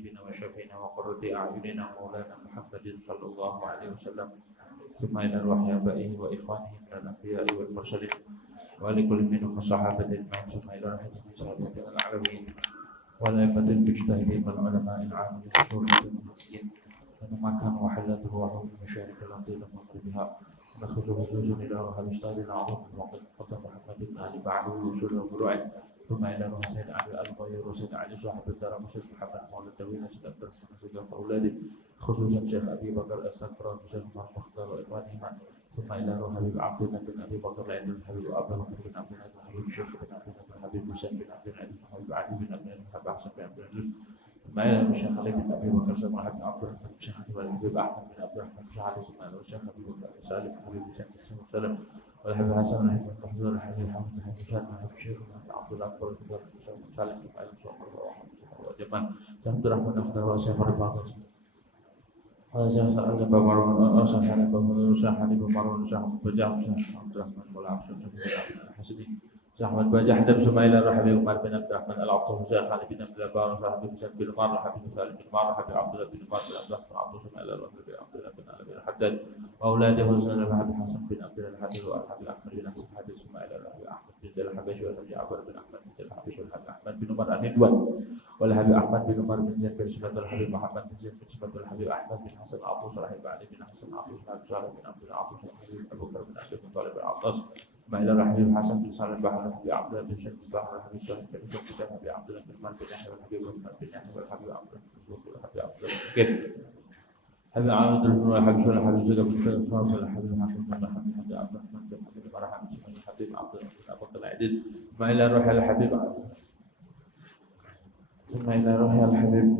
وحبيبنا وشفينا وقرة أعيننا مولانا محمد صلى الله عليه وسلم ثم إلى روح آبائه وإخوانه من الأنبياء والمرسلين ولكل منهم الصحابة أجمعين ثم إلى روح سادتنا العالمين والأئمة المجتهدين والعلماء العاملين والشهداء المحققين لما كان وحلته وحول مشارك الأرض ومغربها ونخرج وجوز إلى روح الأستاذ العظيم وقد محمد بن علي بعده وصول وفروعه ثم إلى روح سيد علي الغير وسيد علي صاحب الدرم وسيد محمد مولى الدوين وسيد عبد الرحمن وسيد أولاده خصوصا شيخ أبي بكر السكران وشيخ محمد مختار وإخوانهما ثم إلى روح حبيب عبد الله بن أبي بكر عند الحبيب أبا بكر بن عبد الله بن حبيب الشيخ بن عبد الله بن حبيب حسين بن عبد العزيز بن حبيب علي بن عبد الله بن حبيب حسن بن عبد العزيز ثم إلى الشيخ علي بن أبي بكر ثم حبيب عبد الرحمن بن شيخ الحبيب أحمد بن عبد الرحمن بن علي ثم إلى الشيخ أبي بكر سالم بن حبيب حسين بن سلم والحبيب حسن بن حبيب محمود الحبيب حمد بن حبيب شاد بن حبيب الشيخ بن عبد الله أكبر بن سالم بن علي وجمال عبد الرحمن أخضر وشيخ رفاقة هذا شيخ سعد بن مروان شيخ علي بن مروان شيخ علي بن مروان شيخ بجاح شيخ عبد الرحمن ولا شيخ الحسني شيخ أحمد بن حدب ثم إلى حبيب عمر بن عبد الرحمن العطوف شيخ علي بن عبد الله بن حبيب حسين بن عمر حبيب سالم بن عمر حبيب عبد الله بن عمر بن عبد الرحمن عبد ثم إلى عبد الله بن علي بن حداد وأولاده حسين بن حبيب حسن بن عبد الله الحبيب وحبيب أحمد بن حسن حبيب ثم إلى أحمد بن زيد الحبيش وأبي جعفر بن أحمد بن زيد الحبيش والحبيب أحمد بن عمر الهندوان والحبيب أحمد بن عمر بن زيد بن سمة الحبيب محمد بن زيد بن سمة الحبيب أحمد بن حسن عطوس الحبيب علي بن حسن عطوس الحبيب صالح بن عبد الله عطوس الحبيب أبو بكر بن عبد المطلب بن عطاس ثم إلى الحبيب حسن بن صالح بن الحبيب عبد الله بن سيد بن بحر الحبيب صالح بن سيد بن الحبيب عبد الله بن عمر بن يحيى والحبيب عثمان بن يحيى والحبيب عبد الله بن زبير والحبيب عبد الله بن كيف حبيب عبد الله بن الحبيب والحبيب زيد بن سيد بن والحبيب حسن بن الحبيب عبد الرحمن بن الحبيب مرحبا بن الحبيب عبد الله بن أبو بكر العديد ثم إلى روح الحبيب ثم إلى روح الحبيب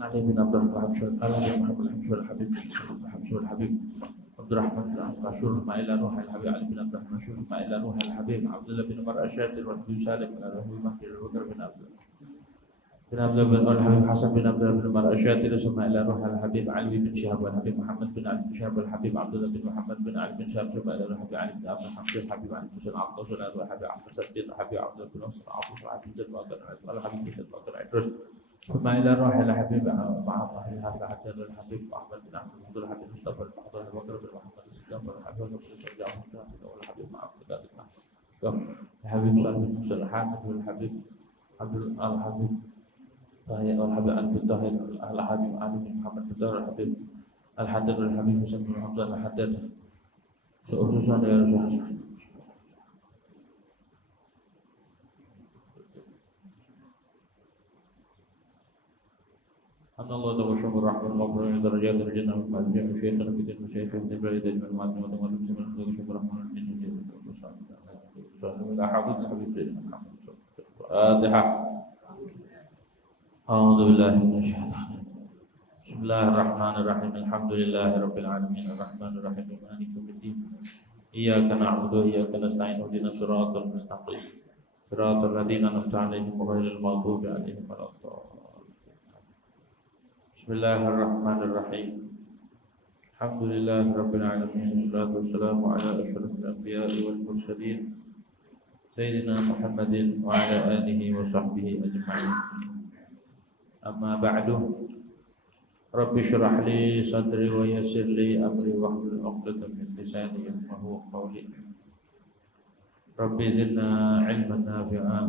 علي بن عبد الرحمن علي بن محمد الحبيب الحبيب عبد الرحمن بن مشهور ثم إلى روح الحبيب علي بن عبد الرحمن مشهور ثم إلى روح الحبيب عبد الله بن عمر الشاطر والحبيب سالم إلى روح المهدي بن بكر بن عبد الله بن الحبيب حسن بن عبد الله بن عمر الشاطر ثم إلى روح الحبيب علي بن شهاب والحبيب محمد بن علي بن شهاب والحبيب عبد الله بن محمد بن علي بن شهاب ثم إلى روح الحبيب علي بن عبد الحميد الحبيب علي بن سلام عبد الله بن الحبيب أحمد صديق الحبيب عبد الله بن نصر عبد الله بن زيد والحبيب بن زيد بن عدرس ثم إلى روح الحبيب مع صاحب هذا حتى الحبيب أحمد بن عبد الله الحبيب مصطفى بن عبد الله بكر بن محمد السلام والحبيب بن شجاع والحبيب مع عبد الله بن الحبيب صالح بن موسى الحامد والحبيب عبد الحبيب طاهر والحبيب علي بن طاهر الحبيب علي بن محمد بن طاهر الحبيب الحداد والحبيب حسين بن حمزة الحداد خصوصا إلى أن الله وشكر الرحمن المغفور من درجات الجنة ومع الجميع شيخنا في دين مشايخ من البلد أجمع المعلم وتمر المسلمين من وشكر الرحمن من أحاديث الحبيب سيدنا محمد الفاتحة أعوذ بالله من الشيطان بسم الله الرحمن الرحيم الحمد لله رب العالمين الرحمن الرحيم مالك يوم الدين إياك نعبد وإياك نستعين اهدنا الصراط المستقيم صراط الذين أنعمت عليهم غير المغضوب عليهم ولا الضالين بسم الله الرحمن الرحيم الحمد لله رب العالمين والصلاة والسلام على أشرف الأنبياء والمرسلين سيدنا محمد وعلى آله وصحبه أجمعين أما بعد رب اشرح لي صدري ويسر لي أمري واحلل عقدة من لساني يفقهوا قولي رب زدنا علما نافعا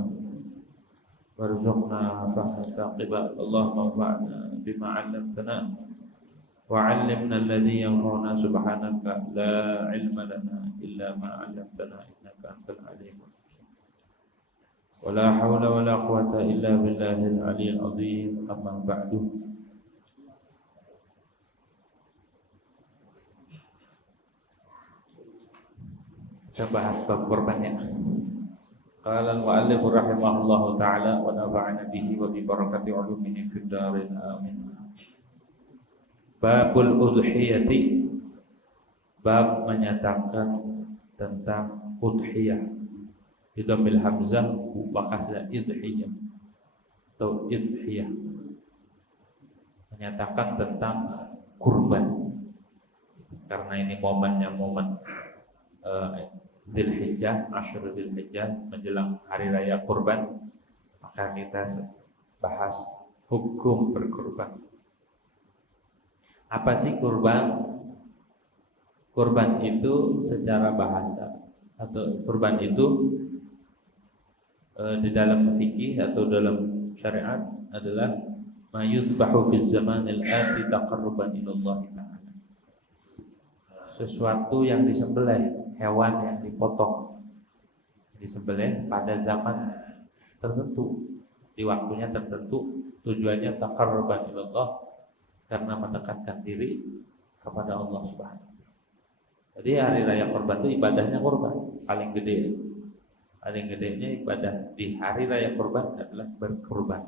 وارزقنا فهما ثاقبا اللهم انفعنا بما علمتنا وعلمنا الذي ينفعنا سبحانك لا علم لنا إلا ما علمتنا إنك أنت العليم ولا حول ولا قوة إلا بالله العلي العظيم أما بعد kita bahas bab korbannya. Qala al-mu'allif rahimahullahu ta'ala wa nafa'ana bihi wa bi barakati ulumihi fid darin amin. Babul udhiyati, bab menyatakan tentang udhiyah. Bidhamil hamzah wa kasra idhiyah atau idhiyah, menyatakan tentang kurban. Karena ini momennya momen Dzulhijjah, Asyur Dzulhijjah menjelang hari raya kurban, maka kita bahas hukum berkurban. Apa sih kurban? Kurban itu secara bahasa atau kurban itu di dalam fikih atau dalam syariat adalah ma yuzbahu fil zamanil ati taqarruban ila Allah Ta'ala. Sesuatu yang disembelih, hewan yang dipotong, disembelih pada zaman tertentu, di waktunya tertentu, tujuannya taqarruban ila Allah, karena mendekatkan diri kepada Allah Subhanahu. Jadi hari raya kurban itu ibadahnya kurban paling gede. Paling gedenya ibadah di hari raya kurban adalah berkurban.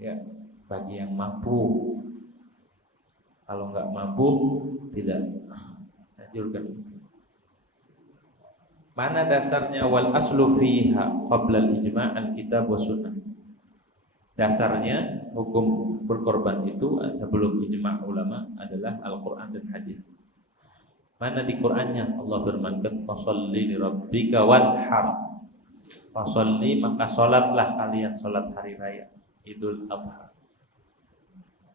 Ya, bagi yang mampu. Kalau nggak mampu, tidak anjurkan. Mana dasarnya? Wal aslu fiha qabla al-ijma' al-kitab wa sunnah. Dasarnya hukum berkorban itu sebelum ijma' ulama adalah Al-Quran dan hadis. Mana di Qurannya? Allah firmankan, "Fasholli li rabbika wanhar." Fasholli, maka salatlah kalian, salat hari raya Idul Adha.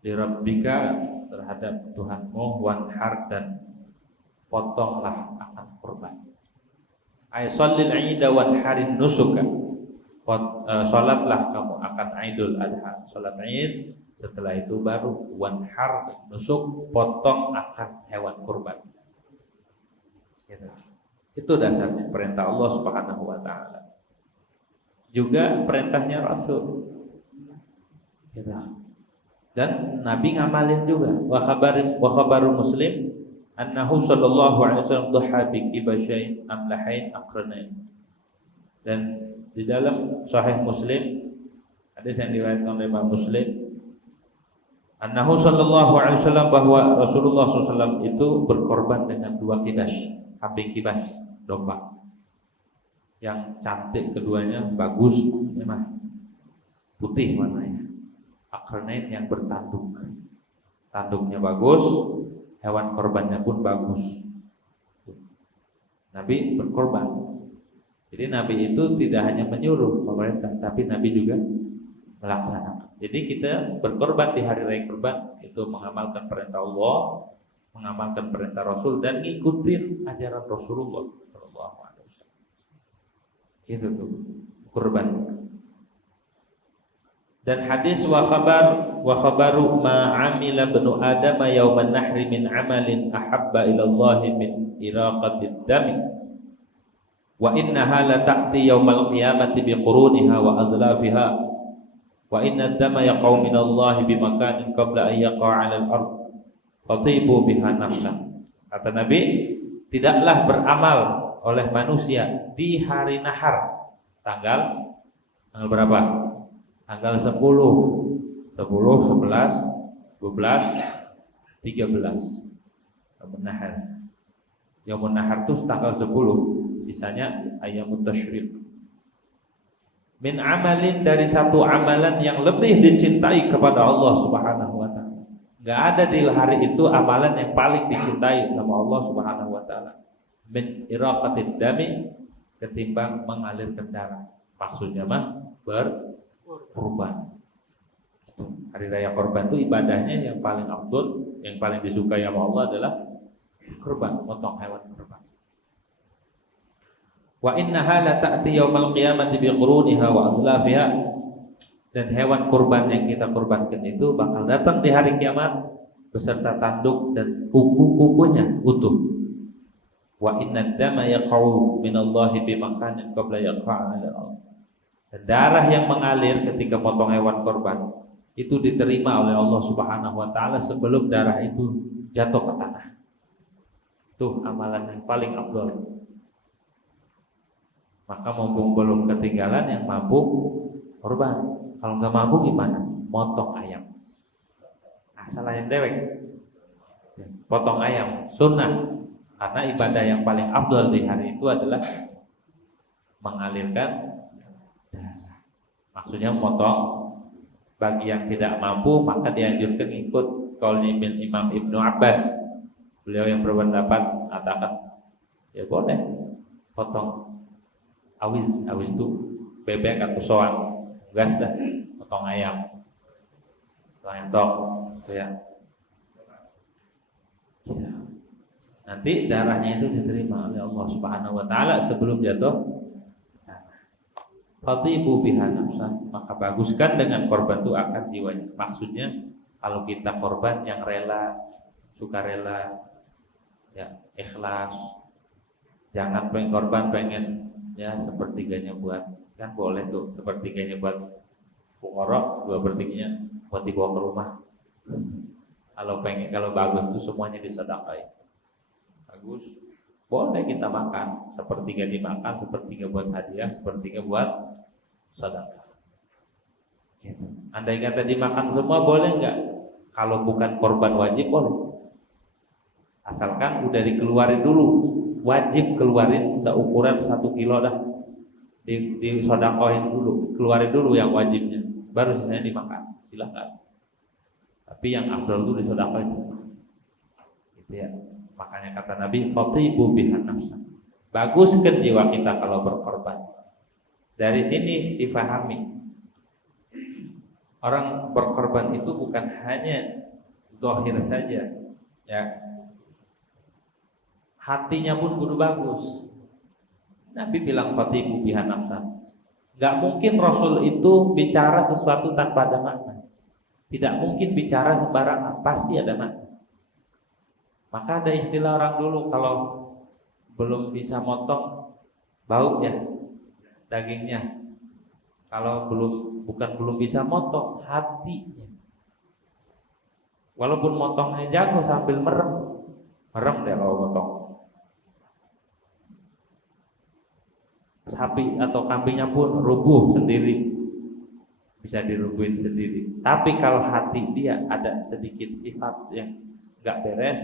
Li rabbika, terhadap Tuhanmu, wanhar, dan potonglah akan kurban. Ay shallil 'ida wanharin nusuka. Salatlah kamu akan Idul Adha, salat Id, setelah itu baru wanhar, nusuk, potong akan hewan kurban. Itu dasarnya perintah Allah Subhanahu wa Ta'ala. Juga perintahnya Rasul. Dan Nabi ngamalin juga. Wa khabaru Muslim annahu sallallahu alaihi wasallam duha bi kibashain amlahain aqranain. Dan di dalam Sahih Muslim hadis yang diriwayatkan oleh Imam Muslim, annahu sallallahu alaihi wasallam, bahwa Rasulullah SAW itu berkorban dengan 2 kibas, kambing kibas, domba yang cantik, keduanya bagus, memang putih warnanya, aqranain yang bertanduk, tanduknya bagus, hewan korbannya pun bagus. Nabi berkorban. Jadi Nabi itu tidak hanya menyuruh pemerintah, tapi Nabi juga melaksanakan. Jadi kita berkorban di hari raya kurban itu mengamalkan perintah Allah, mengamalkan perintah Rasul, dan ngikutin ajaran Rasulullah sallallahu alaihi wasallam. Itu tuh kurban. Dan hadis wa khabaru ma amila ibnu adam yauman nahri min amalin ahabba ila Allah min iraqatid dami wa innaha la ta'ti yaumal qiyamati biquruniha wa adlafiha wa inna ad-dama yaqau min Allah bimakanin qabla an yaqa'a 'ala al-ard fatibu biha nafsan. Kata Nabi, tidaklah beramal oleh manusia di hari nahar, tanggal berapa? Tanggal 10, 11, 12, 13 Yaumun Nahar. Yaumun Nahar itu tanggal 10, sisanya Ayyamut Tasyrik. Min amalin, dari satu amalan yang lebih dicintai kepada Allah Subhanahu wa Ta'ala. Enggak ada di hari itu amalan yang paling dicintai sama Allah Subhanahu wa Ta'ala. Min iraqatid dami, ketimbang mengalirkan darah. Maksudnya mah berkurban. Hari raya kurban itu ibadahnya yang paling afdol, yang paling disukai sama Allah adalah kurban, potong hewan kurban. Wa innaha la ta'ti yaumal qiyamati biquruniha wa adlafiha, dan hewan kurban yang kita kurbankan itu bakal datang di hari kiamat beserta tanduk dan kuku-kukunya utuh. Wa inna ad-dama yaqau minallahi bimakanin qabla yaqa'a 'ala al-ard. Dan darah yang mengalir ketika potong hewan kurban itu diterima oleh Allah Subhanahu wa Ta'ala sebelum darah itu jatuh ke tanah. Itu amalan yang paling afdal. Maka mumpung belum ketinggalan, yang mampu kurban. Kalau nggak mampu gimana? Motong ayam. Asal ayam dewek. Potong ayam sunnah. Karena ibadah yang paling afdal di hari itu adalah mengalirkan darah. Maksudnya motong. Bagi yang tidak mampu, maka dianjurkan ikut qaulnya Imam Ibnu Abbas. Beliau yang berpendapat katakan ya boleh potong awis itu bebek atau soang, gas dah, potong ayam. Entok, ya. Nanti darahnya itu diterima oleh Allah Subhanahu wa taala sebelum jatuh. Fatibu biha nafsan, maka baguskan dengan korban itu akan jiwanya. Maksudnya kalau kita korban yang rela, sukarela, ya ikhlas. Jangan pengen korban pengen ya sepertiganya buat, kan boleh tuh sepertiganya buat fuqara, 2/3-nya buat dibawa ke rumah. Kalau bagus tuh semuanya disedekahin. Bagus, boleh kita makan, sepertiga dimakan, sepertiga buat hadiah, sepertiga buat sedekah. Gitu. Andai kata dimakan semua boleh nggak? Kalau bukan korban wajib boleh, asalkan udah dikeluarin dulu. Wajib keluarin seukuran 1 kilo dah, di sodakohin dulu, keluarin dulu yang wajibnya, baru sisanya dimakan. Silakan. Tapi yang afdal itu disodakohin. Gitu ya. Makanya kata Nabi, fatibu bihan nafsan. Baguskan jiwa kita kalau berkorban. Dari sini difahami, orang berkorban itu bukan hanya zahir saja, ya. Hatinya pun kudu bagus. Nabi bilang fatibu bihan nafsan. Gak mungkin Rasul itu bicara sesuatu tanpa ada makna. Tidak mungkin bicara sembarangan, pasti ada makna. Maka ada istilah orang dulu kalau belum bisa motong bau ya dagingnya. Kalau belum bisa motong hatinya. Walaupun motongnya jago sambil merem deh kalau motong. Sapi atau kambingnya pun rubuh sendiri, bisa dirubuhin sendiri. Tapi kalau hati dia ada sedikit sifat yang nggak beres,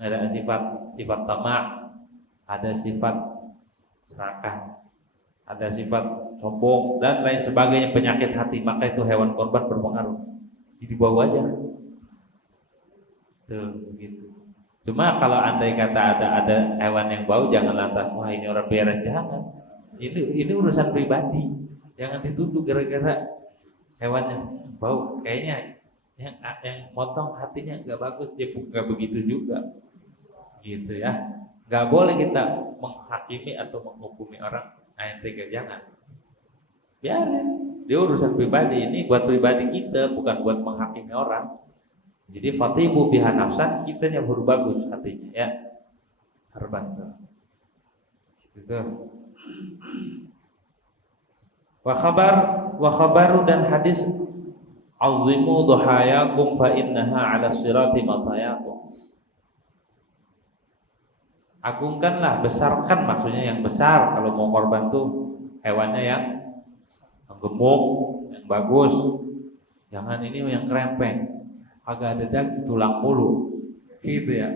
ada sifat tamak, ada sifat serakah, ada sifat sombong dan lain sebagainya, penyakit hati, maka itu hewan korban berpengaruh. Jadi bawa aja tuh gitu. Cuma kalau andai kata ada hewan yang bau, jangan lantas wah ini orang beres, jangan. Ini urusan pribadi, jangan dituduh gara-gara hewannya bau. Kayaknya yang motong hatinya nggak bagus, dia nggak begitu juga, gitu ya. Nggak boleh kita menghakimi atau menghukumi orang. Tega, jangan. Biarin, dia urusan pribadi. Ini buat pribadi kita, bukan buat menghakimi orang. Jadi fatibu biha nafsan, kita yang baru bagus hatinya ya. Harban itu. Wa khabaru dan hadis azimu dhuhayakum fa innaha 'ala sirati matayakum. Agungkanlah, besarkan, maksudnya yang besar. Kalau mau korban tuh hewannya yang gemuk, yang bagus. Jangan ini yang krempeng. Agak ada daging, tulang mulu, gitu ya.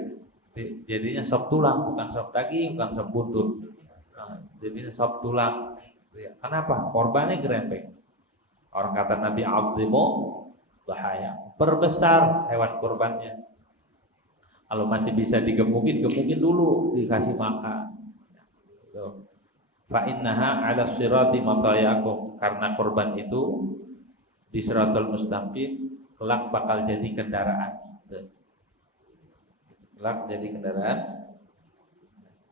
Jadinya sop tulang, bukan sop daging, bukan sop buntut. Jadinya sop tulang. Ya. Kenapa? Korbannya gerempeng. Orang kata Nabi Abdimu bahaya. Perbesar hewan korbannya. Kalau masih bisa gemukin dulu, dikasih makan. Fa innaha 'ala sirati matayakum, karena korban itu di siratal mustaqim kelak bakal jadi kendaraan. Kelak jadi kendaraan.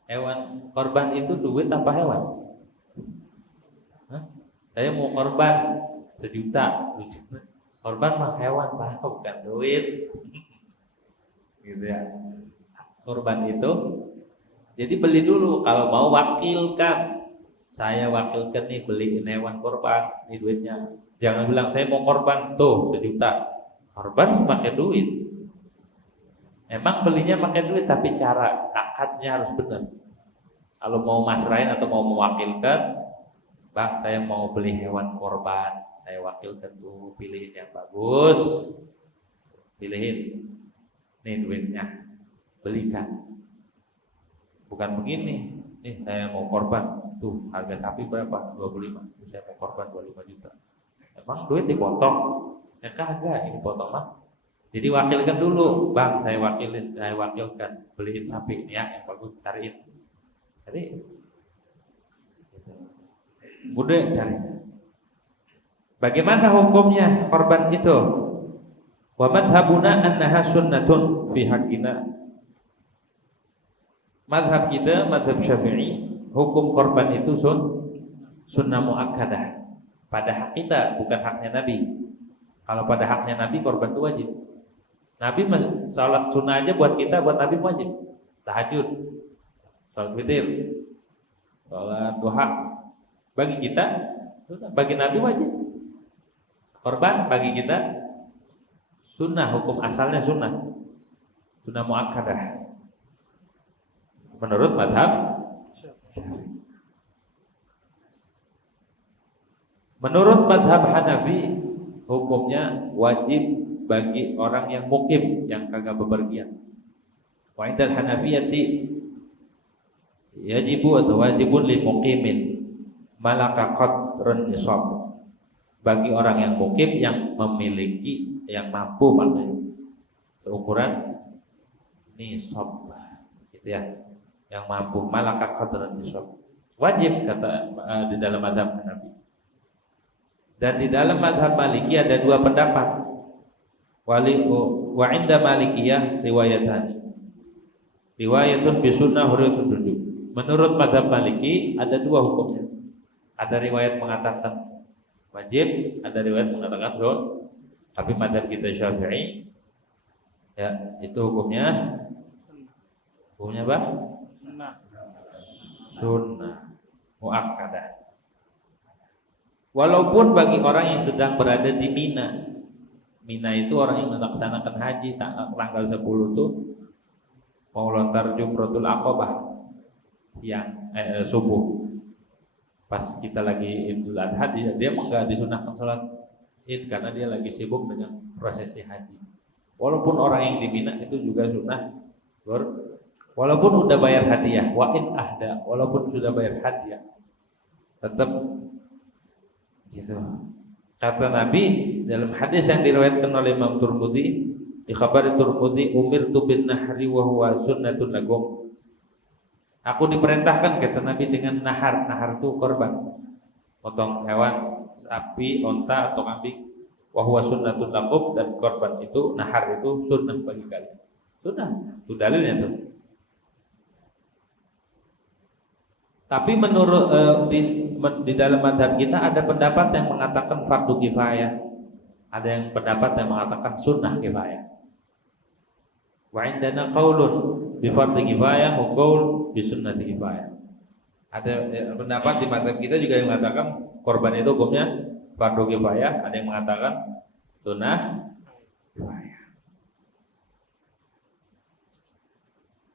Hewan korban itu duit apa hewan? Hah? Saya mau korban 1 juta. Korban mah hewan, Pak, bukan duit. Gitu ya. Korban itu jadi beli dulu, kalau mau wakilkan. Saya wakilkan nih beliin hewan korban, ini duitnya. Jangan bilang saya mau korban tuh 1 juta. Korban pakai duit. Emang belinya pakai duit, tapi cara akadnya harus benar. Kalau mau masrahin atau mau mewakilkan, Bang, saya mau beli hewan korban, saya wakilkan tuh, pilihin yang bagus, pilihin, nih duitnya, belikan. Bukan begini, nih saya mau korban, tuh harga sapi berapa? 25, saya mau korban 25 juta. Emang duit dipotong? Ya kagak, ini potong mah. Jadi wakilkan dulu, Bang, saya wakilkan, beliin sapi ini ya, yang bagus, cariin. Jadi mudah cari. Bagaimana hukumnya korban itu? Wa madhabuna annaha sunnatun fi haqqina. Madhab kita, madhab Syafi'i, hukum korban itu sunnah muakkadah. Pada hak kita, bukan haknya Nabi. Kalau pada haknya Nabi, korban itu wajib. Nabi salat sunnah aja buat kita, buat Nabi wajib. Tahajud, salat witir, salat duha. Bagi kita, bagi Nabi wajib. Korban bagi kita sunnah, hukum asalnya sunnah muakkadah. Menurut madhab Menurut madhab Hanafi, hukumnya wajib bagi orang yang mukim, yang kagak bepergian. Wa indal Hanafiyati yajibu atau wajibun li muqimin malaka qadrun nisab. Bagi orang yang mukim yang memiliki, yang mampu maknanya ukuran nisab, gitu ya, yang mampu malaka qadrun nisab. Wajib kata di dalam madhab Hanafi. Dan di dalam madhab Maliki ada dua pendapat. Wa inda Malikiyah riwayatan. Riwayatun bisunnah huriyatun rujuk. Menurut madhab Maliki ada dua hukumnya. Ada riwayat mengatakan wajib, ada riwayat mengatakan sunnah. Tapi madhab kita Syafi'i, ya itu hukumnya apa? Sunnah muakkadah. Walaupun bagi orang yang sedang berada di Mina. Mina itu orang yang melaksanakan haji tanggal 10 itu mau lontar Jumratul Aqabah yang subuh. Pas kita lagi Idul Adha, dia enggak disunahkan sholat Id karena dia lagi sibuk dengan prosesi haji. Walaupun orang yang di Mina itu juga sunnah walaupun udah bayar hadiah, wa'id ahda, walaupun sudah bayar hadiah, tetap gitu. Kata Nabi dalam hadis yang diriwayatkan oleh Imam Tirmidzi, di khabar Tirmidzi, umirtu bin nahri wa huwa sunnatun lakum. Aku diperintahkan kata Nabi dengan nahar. Nahar itu korban, potong hewan, sapi, onta atau kambing. Wa huwa sunnatun lakum, dan korban itu, nahar itu sunnah bagi kalian. Sunnah, itu dalilnya tuh. Tapi menurut di dalam madhab kita ada pendapat yang mengatakan fardu kifayah, ada yang pendapat yang mengatakan sunnah kifayah. Wa indana qaulun bi fardhi kifayah wa qaul bi sunnati kifayah. Ada pendapat di madhab kita juga yang mengatakan korban itu hukumnya fardu kifayah, ada yang mengatakan sunnah kifayah.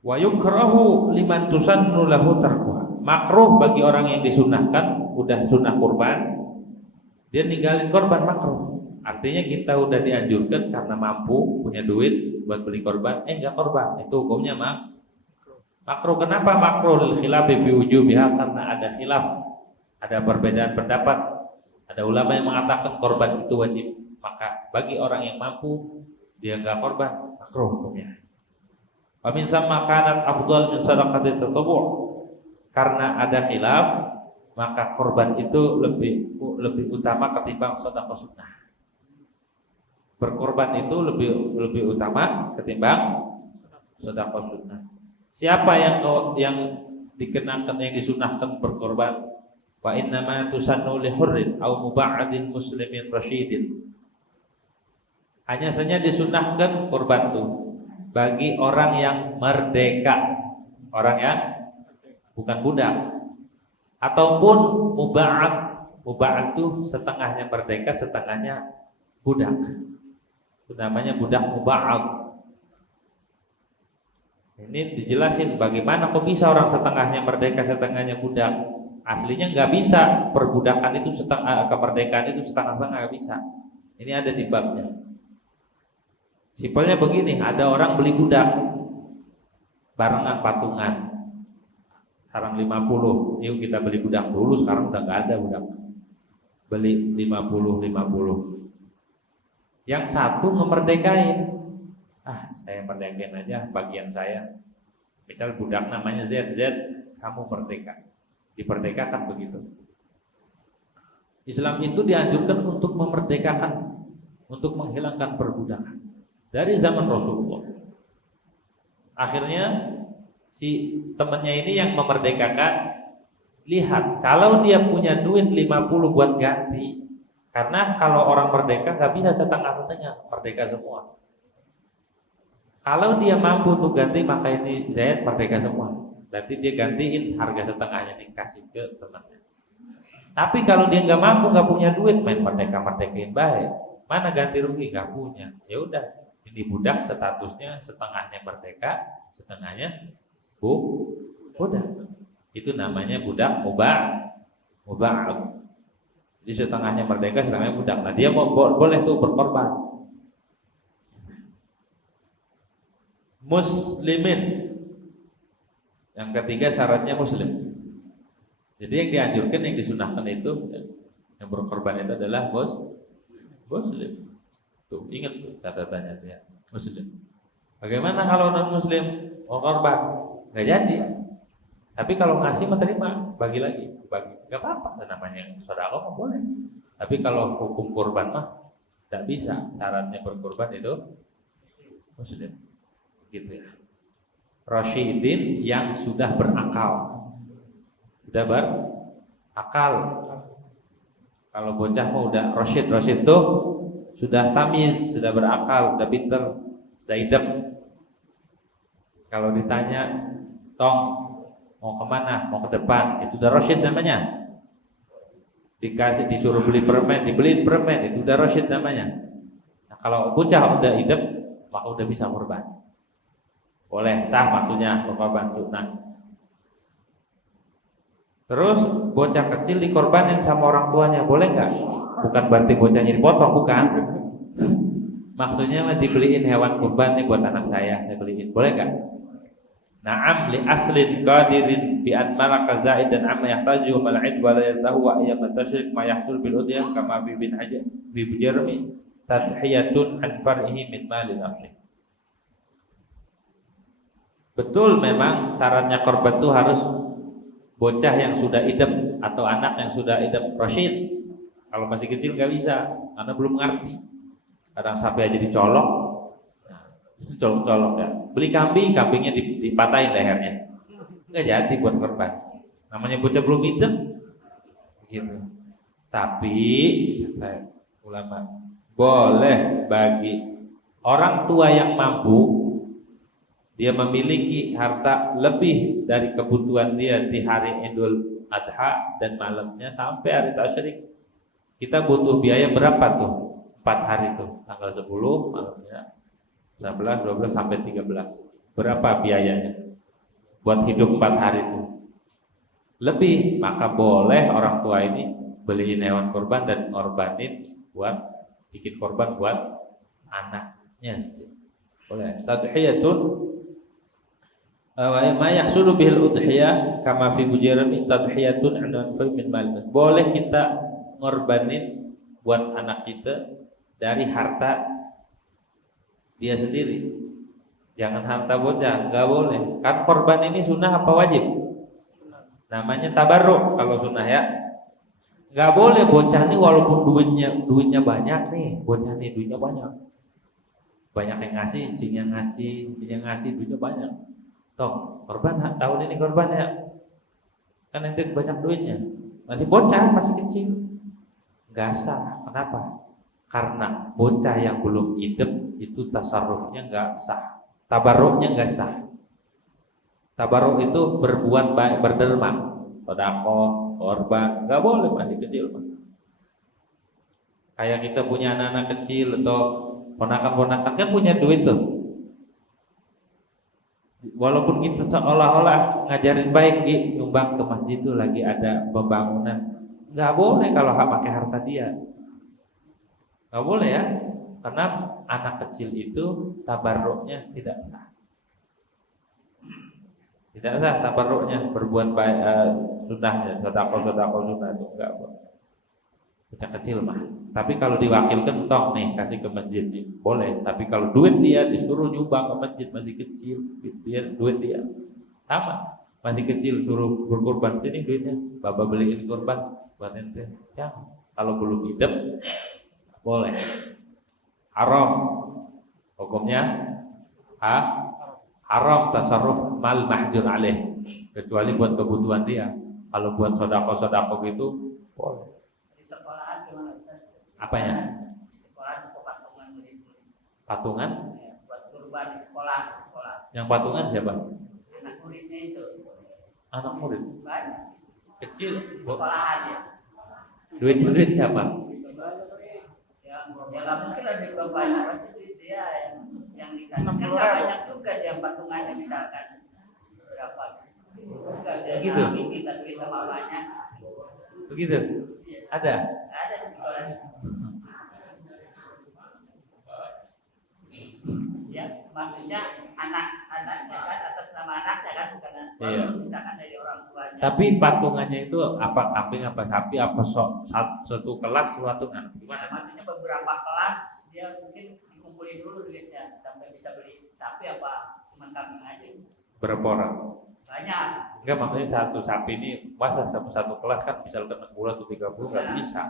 Wa yukrahu liman tusannu lahu tarkuha. Makruh bagi orang yang disunahkan, udah sunnah kurban, dia ninggalin korban, makruh. Artinya kita udah dianjurkan karena mampu, punya duit buat beli korban, enggak korban. Itu hukumnya makruh. Kenapa makruh? Lil khilafi fi wujubiha, karena ada khilaf, ada perbedaan pendapat. Ada ulama yang mengatakan korban itu wajib, maka bagi orang yang mampu dia enggak korban, makruh hukumnya. Wa min samma kanat afdal min sadaqati tatawwu'. Karena ada khilaf, maka korban itu lebih utama ketimbang sedekah sunnah. Berkorban itu lebih utama ketimbang sedekah sunnah. Siapa yang dikenakan, yang disunahkan berkorban? Wa innama tusannu li hurrin aw muba'adin muslimin rasyidin. Hanya saja disunahkan korban itu bagi orang yang merdeka, orang yang bukan budak, ataupun muba'ad itu setengahnya merdeka, setengahnya budak. Itu namanya budak muba'ad. Ini dijelasin bagaimana kok bisa orang setengahnya merdeka, setengahnya budak. Aslinya nggak bisa, perbudakan itu setengah, kemerdekaan itu setengah-setengah, nggak bisa. Ini ada di babnya. Simpelnya begini, ada orang beli budak barengan patungan. Sekarang 50, yuk kita beli budak dulu. Sekarang udah nggak ada budak. Beli 50. Yang satu ngemerdekain. Saya merdekain aja bagian saya. Misal budak namanya Z, kamu merdeka. Diperdekakan begitu. Islam itu dianjurkan untuk memerdekakan, untuk menghilangkan perbudakan. dari zaman Rasulullah. Akhirnya si temannya ini yang memerdekakan, lihat kalau dia punya duit 50 buat ganti, karena kalau orang merdeka nggak bisa setengah-setengah, merdeka semua. Kalau dia mampu untuk ganti, maka ini Zaid merdeka semua. Berarti dia gantiin harga setengahnya, dikasih ke temannya. Tapi kalau dia nggak mampu, nggak punya duit, main merdekain baik, mana ganti rugi, nggak punya. Ya udah, ini budak statusnya setengahnya merdeka, setengahnya budak. Itu namanya budak mubah. Jadi setengahnya merdeka, setengahnya budak. Nah dia boleh tuh berkorban. Muslimin. Yang ketiga syaratnya muslim. Jadi yang dianjurkan, yang disunahkan itu, yang berkorban itu adalah muslim. Tuh ingat tuh catatannya ya, muslim. Bagaimana kalau non muslim mau korban? Nggak jadi. Tapi kalau ngasih menerima, bagi lagi, nggak apa-apa. Namanya sedekah mah boleh. Tapi kalau hukum kurban mah tidak bisa. Syaratnya berkorban itu muslim. Gitu ya. Rasyidin yang sudah berakal. Sudah berakal. Kalau bocah mah udah rasyid tuh sudah tamiz, sudah berakal, sudah pinter, sudah idep. Kalau ditanya, tong mau kemana? Mau ke depan, itu udah rasyid namanya. Disuruh beli permen, dibeliin permen, itu udah rasyid namanya. Nah, kalau bocah udah idep, maka udah bisa kurban. Boleh, sah waktunya berkorban sunnah. Terus bocah kecil dikorbanin sama orang tuanya, boleh nggak? Bukan berarti bocahnya dipotong, bukan. Maksudnya dibeliin hewan kurban nih buat anak saya beliin, boleh nggak? Na'am li aslin qadirin bi an malaka zaid dan amma yahtaju mal'id wa la yatahu wa ayyam tashrik ma yahsul bil udhiyah kama bi bin haja bi bujarmi tadhiyatun an far'ihi min mali nafsi. Betul, memang syaratnya korban itu harus bocah yang sudah idep atau anak yang sudah idep rasyid. Kalau masih kecil nggak bisa, karena belum ngerti. Kadang sampai aja dicolok, colok ya. Beli kambingnya dipatahin lehernya, nggak jadi buat korban. Namanya bocah belum idep, gitu. Tapi ulama boleh bagi orang tua yang mampu. Dia memiliki harta lebih dari kebutuhan dia di hari Idul Adha dan malamnya sampai hari tasyrik. Kita butuh biaya berapa tuh? 4 hari tuh, tanggal 10 malamnya 11, 12 sampai 13. Berapa biayanya buat hidup 4 hari itu? Lebih, maka boleh orang tua ini beliin hewan kurban dan ngorbanin buat bikin kurban buat anaknya. Boleh. Tadhiyatun ma yahsulu bihil udhiyah kama fi bujarami tadhiyatun min mal. Boleh kita ngorbanin buat anak kita dari harta dia sendiri. Jangan harta bocah, enggak boleh. Kan korban ini sunnah apa wajib? Namanya tabarruk kalau sunnah ya. Enggak boleh bocah ini walaupun duitnya banyak nih, bocah nih duitnya banyak. Banyak yang ngasih, cing yang ngasih duitnya banyak. Toh, korban tahun ini korban ya. Kan ente banyak duitnya. Masih bocah, masih kecil. Enggak sah. Kenapa? Karena bocah yang belum idep itu tasarrufnya enggak sah. Tabarruknya enggak sah. Tabarruk itu berbuat baik, berderma, sedekah, korban, enggak boleh masih kecil. Kayak kita punya anak-anak kecil atau ponakan-ponakan kan punya duit tuh. Walaupun kita seolah-olah ngajarin baik, nyumbang ke masjid itu lagi ada pembangunan, nggak boleh kalau pakai harta dia, nggak boleh ya, karena anak kecil itu tabarruknya tidak sah tabarruknya berbuat baik, sunnahnya sedekah sunnah itu nggak boleh. Bocah kecil mah. Tapi kalau diwakilkan tong nih kasih ke masjid nih, boleh. Tapi kalau duit dia disuruh nyumbang ke masjid masih kecil, duit dia sama masih kecil suruh berkorban, sini duitnya, bapak beliin korban buat ente. Ya, kalau belum hidup boleh. Haram. Hukumnya haram tasarruf mal mahjur alaih, kecuali buat kebutuhan dia. Kalau buat sodako gitu boleh. Di sekolahan gimana Ustaz? Apanya? Di sekolah patungan murid-murid. Patungan? Ya, buat kurban di sekolah. Yang patungan siapa? Anak muridnya itu. Anak murid. Banyak. Kecil. Di sekolahan ya. Duit siapa? Ya nggak mungkin ada juga banyak duit dia yang dikasih kan nggak banyak juga dia patungannya misalkan berapa. Enggak dia Begitu. kita duit sama banyak. Begitu. Ada. Ada di sekolah. Ya, maksudnya anak-anaknya kan atas nama anaknya kan bukan Iya. misalkan dari orang tuanya. Tapi patungannya itu apa kambing apa sapi apa satu kelas patungan? Ya, Gimana? maksudnya beberapa kelas dia mungkin dikumpulin dulu duitnya sampai bisa beli sapi apa cuma kambing aja. Berapa orang? Banyak. Enggak, maksudnya satu sapi ini masa satu kelas kan misalkan 6 bulan atau 3 bulan nggak bisa.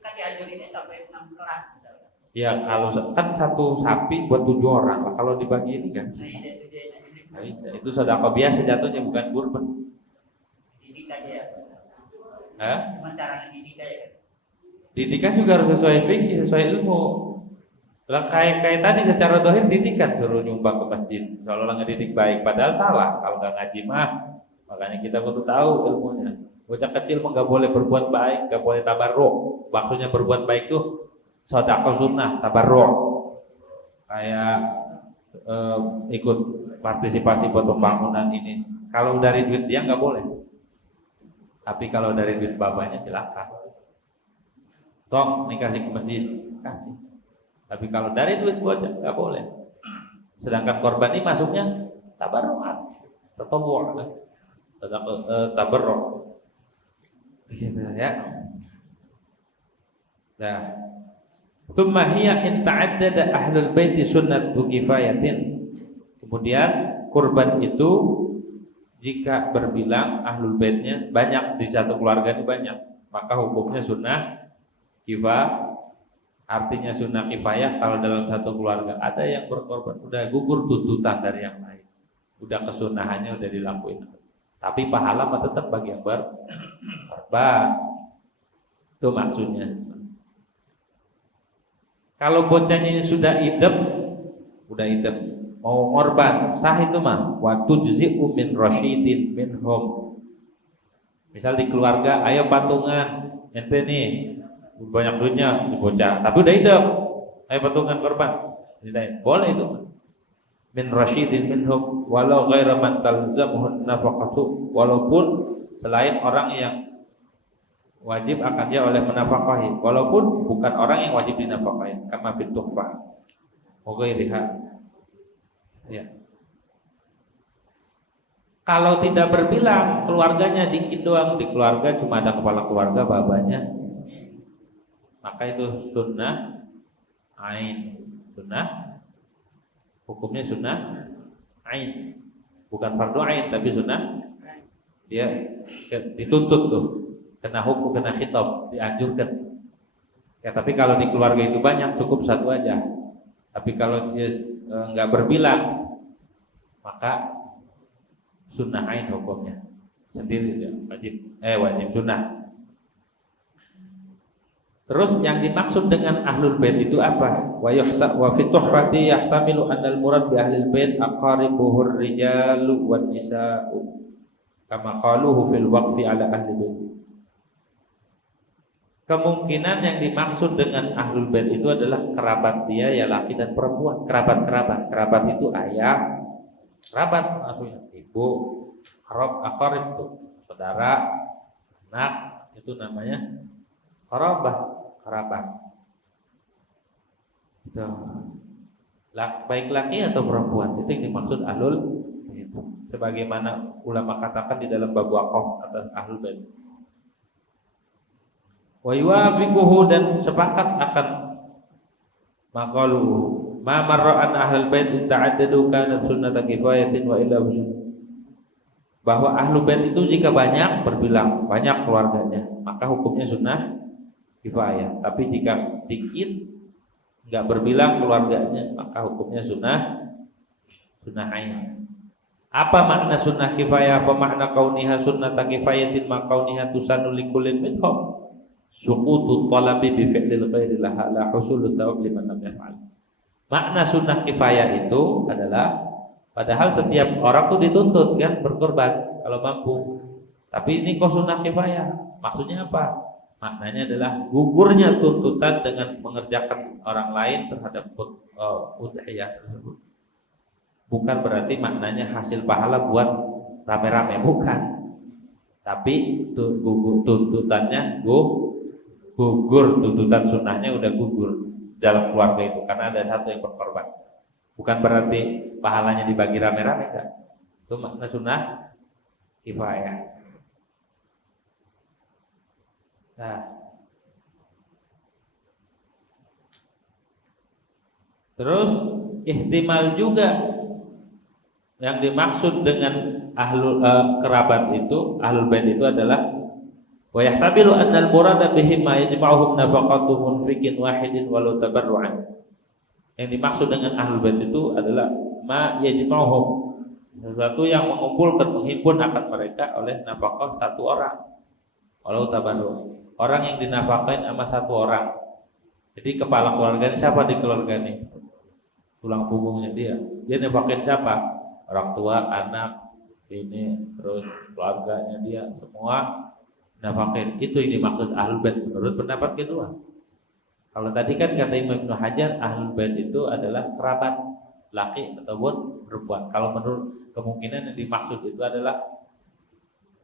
Kan diajurinnya sampai 6 kelas misalkan. Ya kalau kan satu sapi buat 7 orang lah, kalau dibagi ini kan Nah, ide nggak bisa. Itu sedekah biasa jatuhnya, bukan kurban. didik aja ya. Hah? Cuma cara didik aja kan. Didikan juga harus sesuai fikih, sesuai ilmu. Lah kayak tadi secara dohir didikan suruh nyumbang ke masjid, seolah-olah ngedidik baik, padahal salah kalau nggak ngaji mah. Makanya kita perlu tahu ilmunya. Bocah kecil mah nggak boleh berbuat baik, nggak boleh tabarruk. Maksudnya berbuat baik tuh sedekah sunnah, tabarruk. Kayak ikut partisipasi buat pembangunan ini. Kalau dari duit dia nggak boleh. Tapi kalau dari duit bapaknya silakan. Tok, nih kasih ke masjid, kasih. Tapi kalau dari duit bocah nggak boleh. Sedangkan korban ini masuknya tabarruat, tatawwu', tabarru'. Gitu ya. Nah, tsumma hiya in ta'addada ahlul baiti sunnatu kifayatin. Kemudian kurban itu jika berbilang ahlul baitnya banyak, di satu keluarga ini banyak, maka hukumnya sunnah kifayah. Artinya sunnah kifayah kalau dalam satu keluarga ada yang berkorban, udah gugur tuntutan dari yang lain, udah kesunahannya udah dilakuin. Tapi pahala mah tetap bagi yang berkorban. Itu maksudnya. Kalau bocahnya ini sudah idem, mau korban sah itu mah. Wa tujzi'u min rasyidin minhum. Misal di keluarga, ayo patungan, ente nih banyak duitnya bocah, tapi udah hidup, ayo patungan korban, boleh itu. Min rasyidin minhum walau ghaira man talzamuhun nafaqatu, walaupun selain orang yang wajib akan dia oleh menafkahi, walaupun bukan orang yang wajib dinafkahi, kama fit tuhfah wa ghairiha. Ya. Kalau tidak berbilang, keluarganya dikit doang, di keluarga cuma ada kepala keluarga babanya, maka itu sunnah ain. Sunnah hukumnya sunnah ain, bukan fardu ain tapi sunnah. Dia dituntut tuh, kena hukum, kena khitab, dianjurkan. Ya tapi kalau di keluarga itu banyak, cukup satu aja. Tapi kalau dia nggak berbilang, maka sunnah ain hukumnya sendiri, dia wajib sunnah. Terus yang dimaksud dengan ahlul bait itu apa? Wa fi tuhfati yahtamilu annal murad bi ahlil bait aqaribuhur rijalu wan nisa'u kama qaluhu fil waqfi ala ahli bait. Kemungkinan yang dimaksud dengan ahlul bait itu adalah kerabat dia, ya laki dan perempuan, kerabat. Kerabat itu ayah, kerabat maksudnya ibu, aqarib itu saudara, anak, itu namanya kerabat. Itu. Baik laki atau perempuan, itu yang dimaksud ahlul bait. Sebagaimana ulama katakan di dalam bab waqaf atas ahlul bait. Wa yuwafiquhu, dan sepakat akan maqalu ma marra an ahlul bait ta'addadu kana sunnata kifayatin wa illa bahwa ahlul bait itu jika banyak, berbilang banyak keluarganya, maka hukumnya sunnah kifayah. Tapi jika dikit, nggak berbilang keluarganya, maka hukumnya sunnah ain. Apa makna sunnah kifayah? Apa makna kauniha sunnata kifayatin ma kauniha tusannu likulin minhum? Suqutu talabi bi fi'lil ghairi laha la husulu thawab liman lam yaf'al. Makna sunnah kifayah itu adalah padahal setiap orang tuh dituntut kan berkorban kalau mampu. Tapi ini kok sunnah kifayah? Maksudnya apa? Maknanya adalah gugurnya tuntutan dengan mengerjakan orang lain terhadap udhiyah tersebut. Bukan berarti maknanya hasil pahala buat rame-rame, bukan. Tapi tuntutannya gugur, tuntutan sunnahnya udah gugur dalam keluarga itu karena ada satu yang berkorban. Bukan berarti pahalanya dibagi rame-rame, kan? Itu makna sunnah kifayah. Nah, terus ihtimal juga yang dimaksud dengan kerabat itu, ahlul bait itu adalah wa yahtabilu anna al-murada bihim ma yajma'uhum nafaqatu munfiqin wahidin walau tabarru'an. Yang dimaksud dengan ahlul bait itu adalah ma yajma'uhum, sesuatu yang mengumpulkan, menghimpun akan mereka oleh nafkah satu orang walau tabarru'. Orang yang dinafkahin sama satu orang. Jadi kepala keluarga ini siapa di keluarga ini? Tulang punggungnya dia. Dia nafkahin siapa? Orang tua, anak, ini, terus keluarganya dia, semua nafkahin. Itu yang dimaksud ahlul bait menurut pendapat kedua. Kalau tadi kan kata Imam Ibnu Hajar, ahlul bait itu adalah kerabat laki ataupun perempuan. Kalau menurut kemungkinan yang dimaksud itu adalah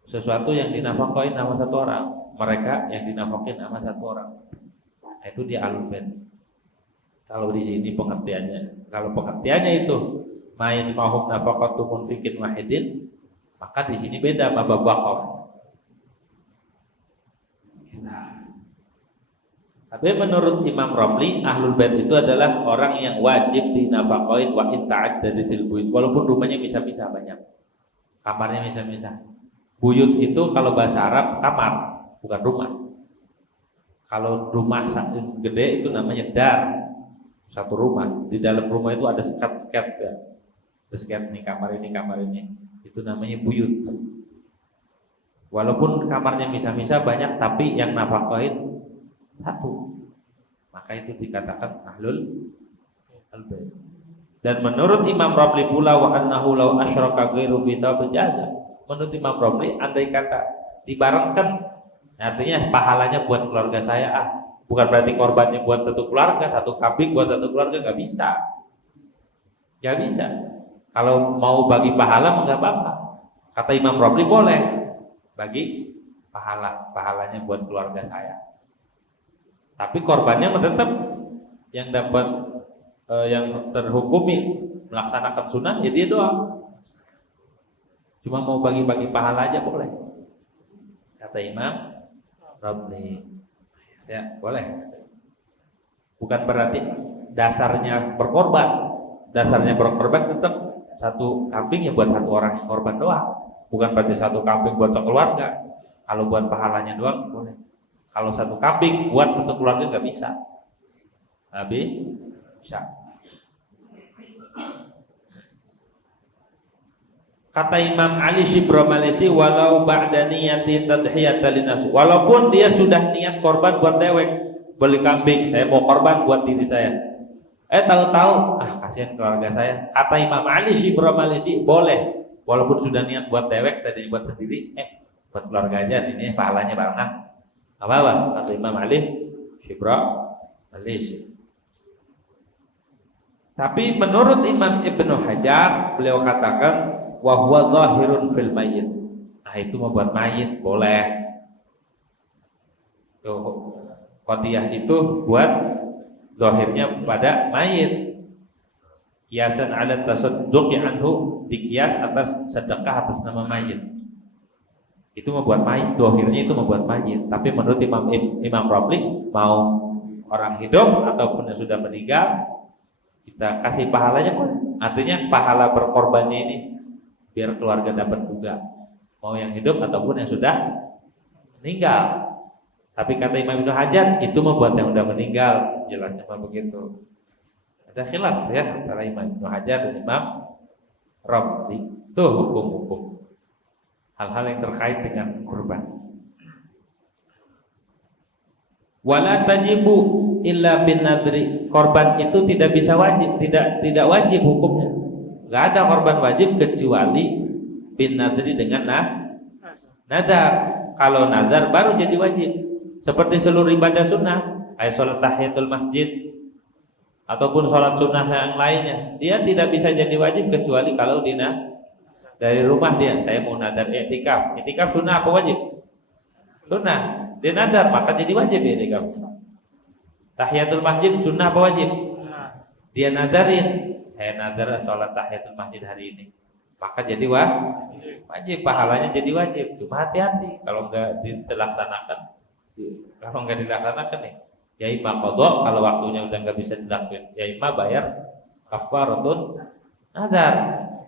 sesuatu yang dinafkahin sama satu orang, mereka yang dinafkahin sama satu orang. Nah, itu dia ahlul bait. Kalau di sini pengertiannya, kalau pengertiannya itu main mahum nafaqatu munfiqin wahidin, maka di sini beda sama bab waqaf. Tapi menurut Imam Romli, ahlul bait itu adalah orang yang wajib dinafkahin wa in ta'addadatil buyut, walaupun rumahnya bisa-bisa banyak, kamarnya bisa-bisa. Buyut itu kalau bahasa Arab kamar, bukan rumah. Kalau rumah gede itu namanya dar, satu rumah. Di dalam rumah itu ada sekat-sekat ya. Sekat nih, kamar ini, itu namanya buyut. Walaupun kamarnya bisa-bisa banyak, tapi yang nafkahin satu, maka itu dikatakan ahlul bait. Dan menurut Imam Romli pula wa annahu law asyraka ghairu fi tabajaza. Menurut Imam Romli, andai kata dibarengkan, artinya pahalanya buat keluarga saya, bukan berarti korbannya buat satu keluarga, satu kambing buat satu keluarga, nggak bisa. Kalau mau bagi pahala nggak apa-apa. Kata Imam Romli boleh bagi pahalanya buat keluarga saya. Tapi korbannya tetap yang dapat yang terhukumi melaksanakan sunnah, ya dia doang. Cuma mau bagi-bagi pahala aja boleh. Kata Imam Romli, ya boleh. Bukan berarti dasarnya berkorban. Dasarnya berkorban tetap satu kambing ya buat satu orang yang korban doang. Bukan berarti satu kambing buat satu keluarga. Kalau buat pahalanya doang boleh. Kalau satu kambing buat satu keluarga nggak bisa. Tapi bisa. Kata Imam Ali Shibra Malisi, walau ba'da niyati tadhiyata linafsi, walaupun dia sudah niat korban buat dewek, beli kambing, saya mau korban buat diri saya. Tahu-tahu kasihan keluarga saya. Kata Imam Ali Shibra Malisi, boleh, walaupun sudah niat buat dewek tadi buat sendiri, buat keluarga aja, ini pahalanya barengan. Apa-apa, kata Imam Ali Shibra Malisi. Tapi menurut Imam Ibnu Hajar, beliau katakan wa huwa zahirun fil mayyit. Nah, itu membuat mayit boleh. Tuh, qadiyah itu buat zahirnya pada mayit. Kiasan ala tasadduqi anhu, dikias atas sedekah atas nama mayit. Itu membuat mayit, zahirnya itu membuat mayit. Tapi menurut Imam Romli, mau orang hidup ataupun yang sudah meninggal, kita kasih pahalanya kok. Artinya pahala berkorbannya ini biar keluarga dapat juga, mau yang hidup ataupun yang sudah meninggal. Tapi kata Imam Ibnu Hajar itu membuat yang udah meninggal, jelasnya mah begitu. Ada khilaf ya antara Imam Ibnu Hajar dan Imam Ramli. Itu hukum-hukum hal-hal yang terkait dengan kurban. Wala tajibu illa bin nadri. Korban itu tidak bisa wajib, tidak wajib hukumnya. Enggak ada korban wajib kecuali bin nadri dengan nadar. Kalau nadar baru jadi wajib. Seperti seluruh ibadah sunnah, kayak sholat tahiyatul masjid ataupun sholat sunnah yang lainnya, dia tidak bisa jadi wajib kecuali kalau dari rumah dia, saya mau nadar i'tikaf. I'tikaf sunnah apa wajib? Sunnah. Dia nadar maka jadi wajib i'tikaf. Tahiyatul masjid sunnah apa wajib? Dia nadarin, saya nadar sholat tahiyatul masjid hari ini, maka jadi wajib, pahalanya jadi wajib. Cuma hati-hati kalau enggak dilaksanakan. Kalau enggak dilaksanakan nih, ya imma qadha kalau waktunya udah enggak bisa dilakukan, ya imma bayar kafaratun nadar.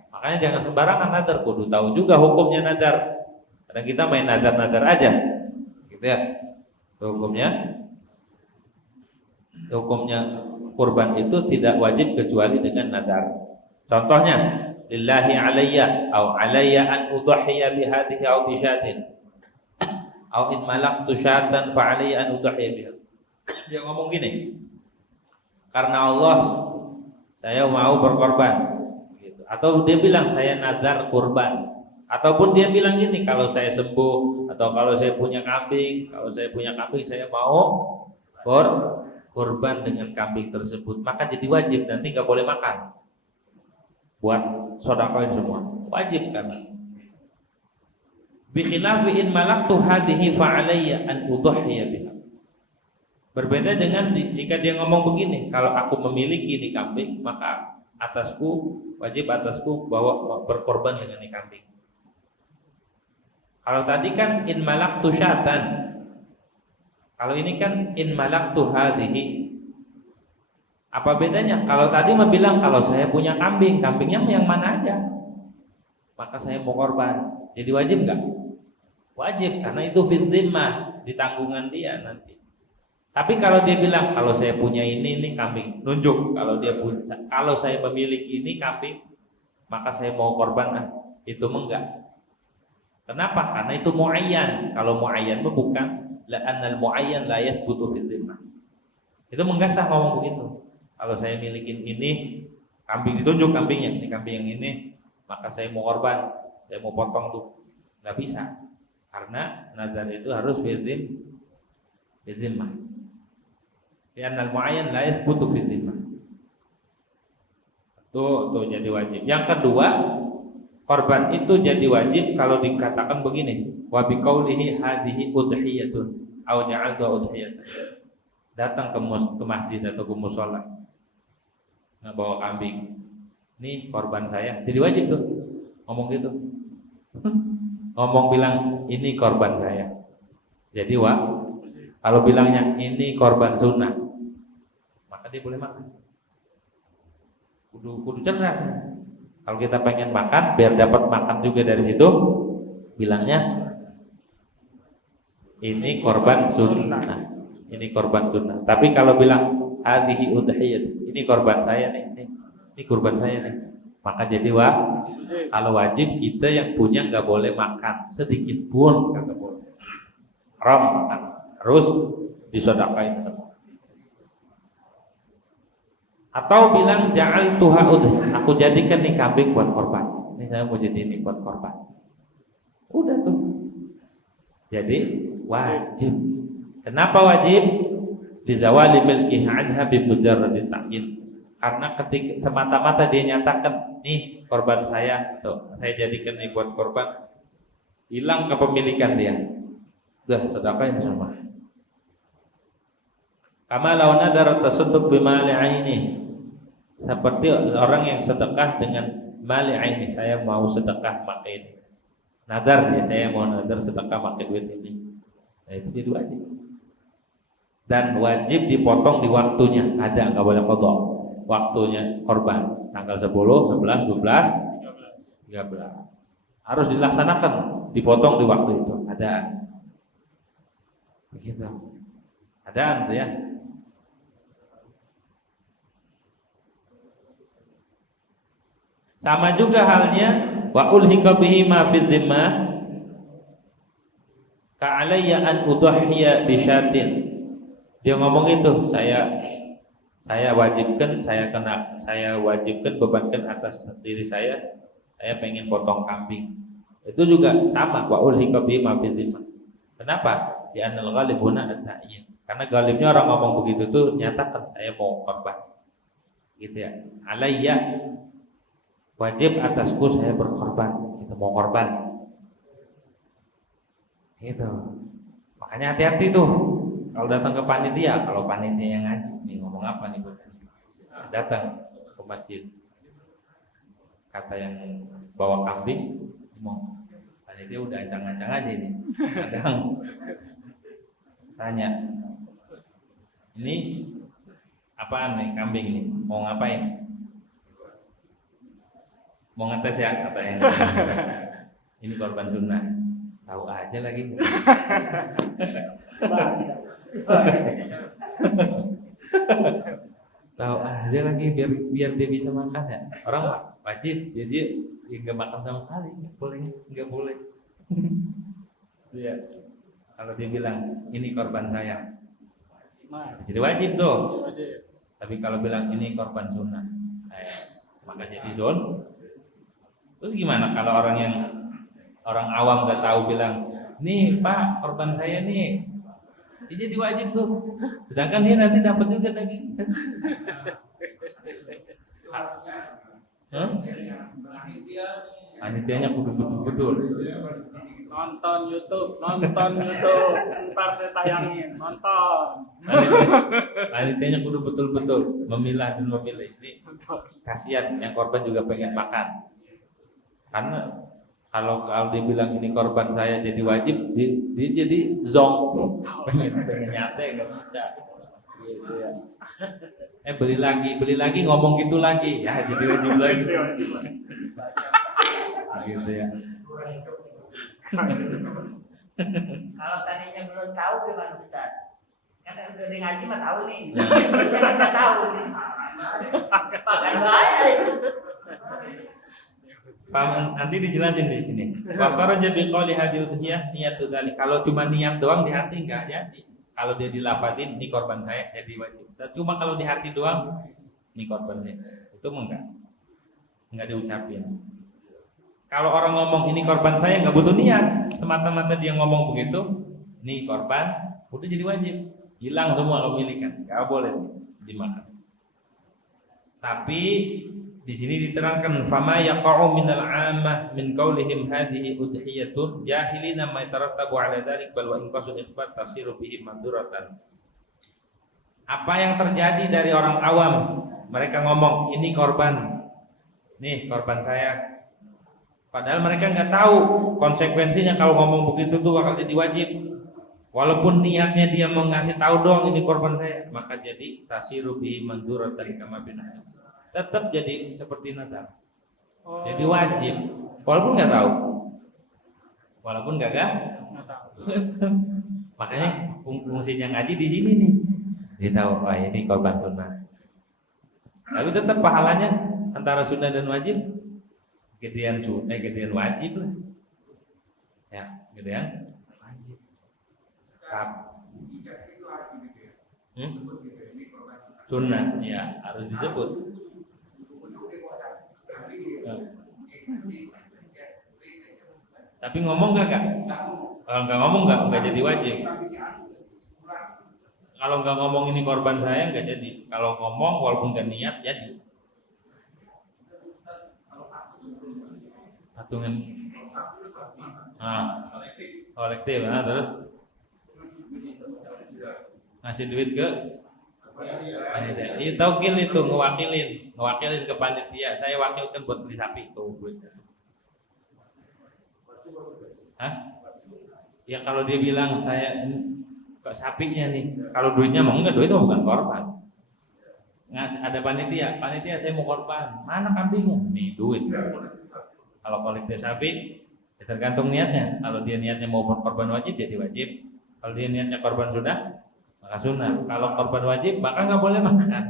Makanya jangan sembarangan nadar, kudu tahu juga hukumnya nadar. Karena kita main nadar-nadar aja. Gitu ya. Hukumnya kurban itu tidak wajib kecuali dengan nadar. Contohnya, lillahi alayya au alayya an udhiya bi hadhihi au bi syatin. Au in malaktu syatan fa alayya an udhiya biha. Dia ngomong gini, karena Allah saya mau berkorban gitu. Atau dia bilang saya nazar kurban. Ataupun dia bilang gini, kalau saya sembuh atau kalau saya punya kambing, saya mau kurban dengan kambing tersebut, maka jadi wajib, nanti nggak boleh makan. Buat sedekahin semua, wajib kan. Bi khilafi in malaktu hadhihi fa alayya an udhiya biha. Berbeda dengan jika dia ngomong begini, kalau aku memiliki ini kambing, maka wajib atasku bawa berkorban dengan ini kambing. Kalau tadi kan in malaktu syatan. Kalau ini kan in malaktu hadhihi. Apa bedanya? Kalau tadi bilang kalau saya punya kambing, kambingnya yang mana aja, maka saya mau korban. Jadi wajib enggak? Wajib, karena itu fil dhimmah, di tanggungan dia nanti. Tapi kalau dia bilang kalau saya punya ini kambing, nunjuk kalau saya memiliki ini kambing, maka saya mau korban, itu enggak. Kenapa? Karena itu muayyan. Kalau muayyan bukan la annal muayyan la yathbutu fil dhimmah. Itu menggasah ngomong begitu. Kalau saya milikin ini kambing, ditunjuk kambingnya, ini kambing yang ini, maka saya mau korban, saya mau potong tuh. Enggak bisa. Karena nazar itu harus fil dhimmah. Li'annal muayyan la yathbutu fil dhimmah. Tuh jadi wajib. Yang kedua, korban itu jadi wajib kalau dikatakan begini, wa biqaulihi hadhihi udhiyatun au ja'altu udhiyatan. Datang ke masjid atau ke mushola, nggak bawa kambing, ini korban saya, jadi wajib tuh ngomong gitu. Ngomong bilang ini korban saya, jadi kalau bilangnya ini korban sunnah, maka dia boleh makan. Kudu cerdas. Kalau kita pengen makan, biar dapat makan juga dari situ, bilangnya ini korban sunnah. Ini korban sunnah. Tapi kalau bilang hadhihi udhiyah, ini korban saya nih, ini korban saya nih, maka jadi kalau wajib kita yang punya nggak boleh makan sedikit pun, kata boleh. Haram, harus disedekahin. Atau bilang ja'altuha udhiyah, aku jadikan nih kambing buat korban. Ini saya mau jadi ini buat korban. Udah tuh. Jadi wajib. Kenapa wajib? Lizawali milkihi anha bi mujarradit ta'yin. Karena ketika semata-mata dia nyatakan, nih korban saya, tuh, saya jadikan nih buat korban, hilang kepemilikan dia. Udah sedekahin semua. Kama law nadara tasadduq bimali aini. Seperti orang yang sedekah dengan mali aini, saya mau sedekah pakai ini. Nadar ya, saya mau nadar sedekah pakai duit ini. Nah, itu jadi wajib. Dan wajib dipotong di waktunya. Ada, enggak boleh qadha. Waktunya korban tanggal 10, 11, 12, 13. Harus dilaksanakan, dipotong di waktu itu. Ada. Begitu. Adaan tuh ya. Sama juga halnya wa ulhiqa bihi ma fi dhimmah ka alayya an udhiya bi syatin. Dia ngomong itu, saya wajibkan bebankan atas diri saya pengen potong kambing. Itu juga sama wa ulhiqa bihi ma fi dhimmah. Kenapa? Di anal ghalib huna at-ta'yin. Karena galibnya orang ngomong begitu tuh nyatakan saya mau korban. Gitu ya. Alayya, wajib atasku saya berkorban. Kita mau korban. Gitu. Makanya hati-hati tuh kalau datang ke panitia. Kalau panitia yang ngaji nih ngomong apa nih buat datang ke masjid. Kata yang bawa kambing mau panitia udah ancang-ancang aja nih. Kadang tanya, ini apaan nih kambing nih? Mau ngapain? Mau ngetes ya katanya. Ini korban sunnah. Tahu aja lagi. Tahu aja lagi biar dia bisa makan ya. Orang wajib dia nggak makan sama sekali. Nggak boleh. Iya. Kalau dia bilang ini korban saya, jadi wajib tuh. Tapi kalau bilang ini korban sunnah, maka jadi don. Terus gimana kalau orang awam nggak tahu bilang, nih Pak korban saya nih, dia jadi wajib tuh. Sedangkan dia nanti dapat juga daging. Panitianya kudu betul-betul. Nonton YouTube, ntar saya tayangin, nonton. Panitianya kudu betul-betul memilah dan memilih. Ini kasihan yang korban juga pengen makan. Karena kalau dia bilang ini korban saya jadi wajib, dia jadi zong, pengen nyate nggak bisa. Gitu ya. Beli lagi ngomong gitu lagi, ya jadi wajib lagi. Gitu ya. Kalau tadinya belum tahu gimana Ustaz? Kan udah ngaji mah tahu nih. Kita tahu nih. Pakai bahaya itu. Nanti dijelasin di sini. Wa kharaja bi qouli hadhihi udhiyah niyatu dzalik. Kalau cuma niat doang di hati enggak jadi. Kalau dia dilafadzin ini korban saya jadi wajib. Cuma kalau di hati doang ini korban saya. Itu enggak diucapin. Kalau orang ngomong ini korban saya nggak butuh niat, semata-mata dia ngomong begitu, ini korban, udah jadi wajib, hilang semua kepemilikan, nggak boleh dimakan. Tapi di sini diterangkan, fama yaqa'u minal 'ammah min qaulihim hadhihi udhiyatun jahilina ma yatarattabu 'ala dzalik bal wa in qasul ikhbat tasiru bihi maduratan. Apa yang terjadi dari orang awam, mereka ngomong ini korban, nih korban saya. Padahal mereka nggak tahu konsekuensinya kalau ngomong begitu tuh bakal jadi wajib. Walaupun niatnya dia mau ngasih tahu doang ini korban saya, maka jadi tasiru bihi manduratan kama bin. Tetap jadi seperti nazar. Jadi wajib walaupun nggak tahu. Walaupun nggak tahu. Makanya fungsinya ngaji di sini nih. Dia tahu ini korban sunnah. Tapi tetap pahalanya antara sunnah dan wajib gedean sunnah, gedean wajib lah. Ya, gedean wajib. Sunnah, ya harus disebut. Tapi ngomong gak? Kalau nggak ngomong nggak jadi wajib. Kalau nggak ngomong ini korban saya nggak jadi. Kalau ngomong walaupun nggak niat jadi. Patungan, kolektif, terus ngasih duit ke panitia. Iya taukil itu ngewakilin ke panitia. Saya wakilkan buat beli sapi tuh duit. Ya kalau dia bilang saya kok sapinya nih, kalau duitnya mau enggak, duitnya bukan korban. Ada panitia saya mau korban, mana kambingnya? Nih duit. Kalau kolektif sapi, ya tergantung niatnya. Kalau dia niatnya mau berkorban wajib, jadi wajib. Kalau dia niatnya korban sunnah, maka sunnah. Kalau korban wajib, maka nggak boleh makan.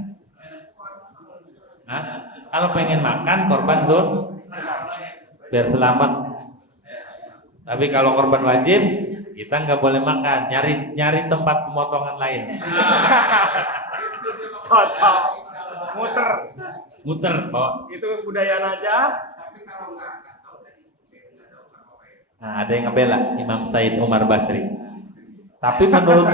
Nah, kalau pengen makan korban biar selamat. Tapi kalau korban wajib, kita nggak boleh makan. Nyari tempat pemotongan lain. Cocok. Muter. Oh. Itu budaya aja. Nah, ada yang ngebela Imam Said Umar Basri. Tapi menurut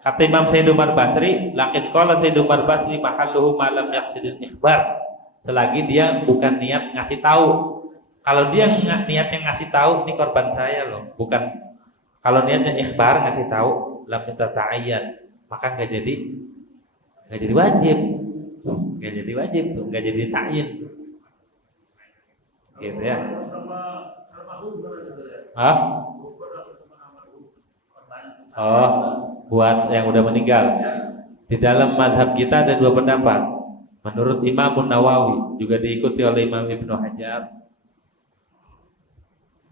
kata Imam Said Umar Basri, lakin qala Said Umar Basri mahalluhu malam yaqsidul ikhbar. Selagi dia bukan niat ngasih tahu. Kalau dia niatnya ngasih tahu, ini korban saya loh, bukan. Kalau niatnya ikhbar ngasih tahu, lam ta'ayyan, maka nggak jadi wajib. Nggak jadi wajib tuh, nggak jadi ta'yin. Gitu ya. Hah? Oh, buat yang udah meninggal. Di dalam madhab kita ada dua pendapat. Menurut Imam Nawawi, juga diikuti oleh Imam Ibnu Hajar,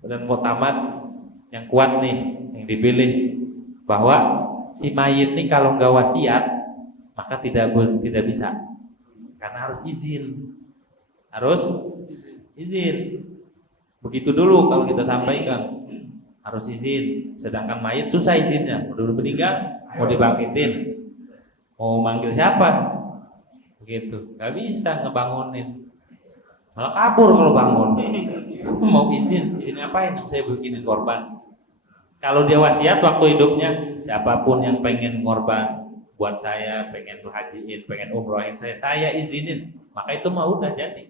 dan mu'tamad yang kuat nih, yang dipilih, bahwa si mayit nih kalau nggak wasiat, maka tidak bisa, karena harus izin. Begitu dulu kalau kita sampaikan, harus izin. Sedangkan mayit susah izinnya, udah meninggal, mau dibangkitin, mau manggil siapa, begitu, nggak bisa ngebangunin, malah kabur kalau bangun. Mau izin ngapain? Saya bikinin korban. Kalau dia wasiat waktu hidupnya, siapapun yang pengen korban buat saya, pengen hajiin, pengen umrohin saya izinin, maka itu mau udah jadi.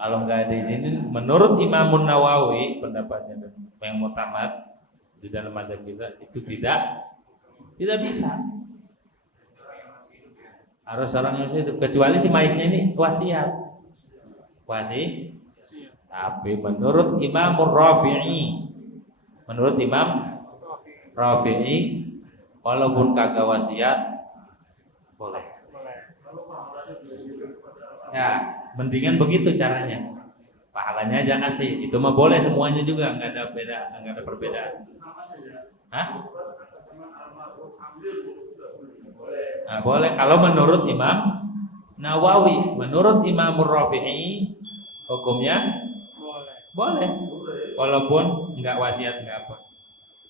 Kalau nggak diizinin, menurut Imam Nawawi, pendapatnya yang mu'tamad di dalam mazhab kita, itu tidak bisa. Harus orang yang hidup, kecuali si mayitnya ini wasiat. Tapi menurut Imam Rafi'i, walaupun kagak wasiat boleh. Ya, mendingan begitu caranya. Pahalanya aja kasih. Itu mah boleh semuanya juga, nggak ada perbedaan. Hah? Nah, boleh kalau menurut Imam Nawawi. Menurut Imam Rafi'i hukumnya boleh. Walaupun nggak wasiat, nggak apa.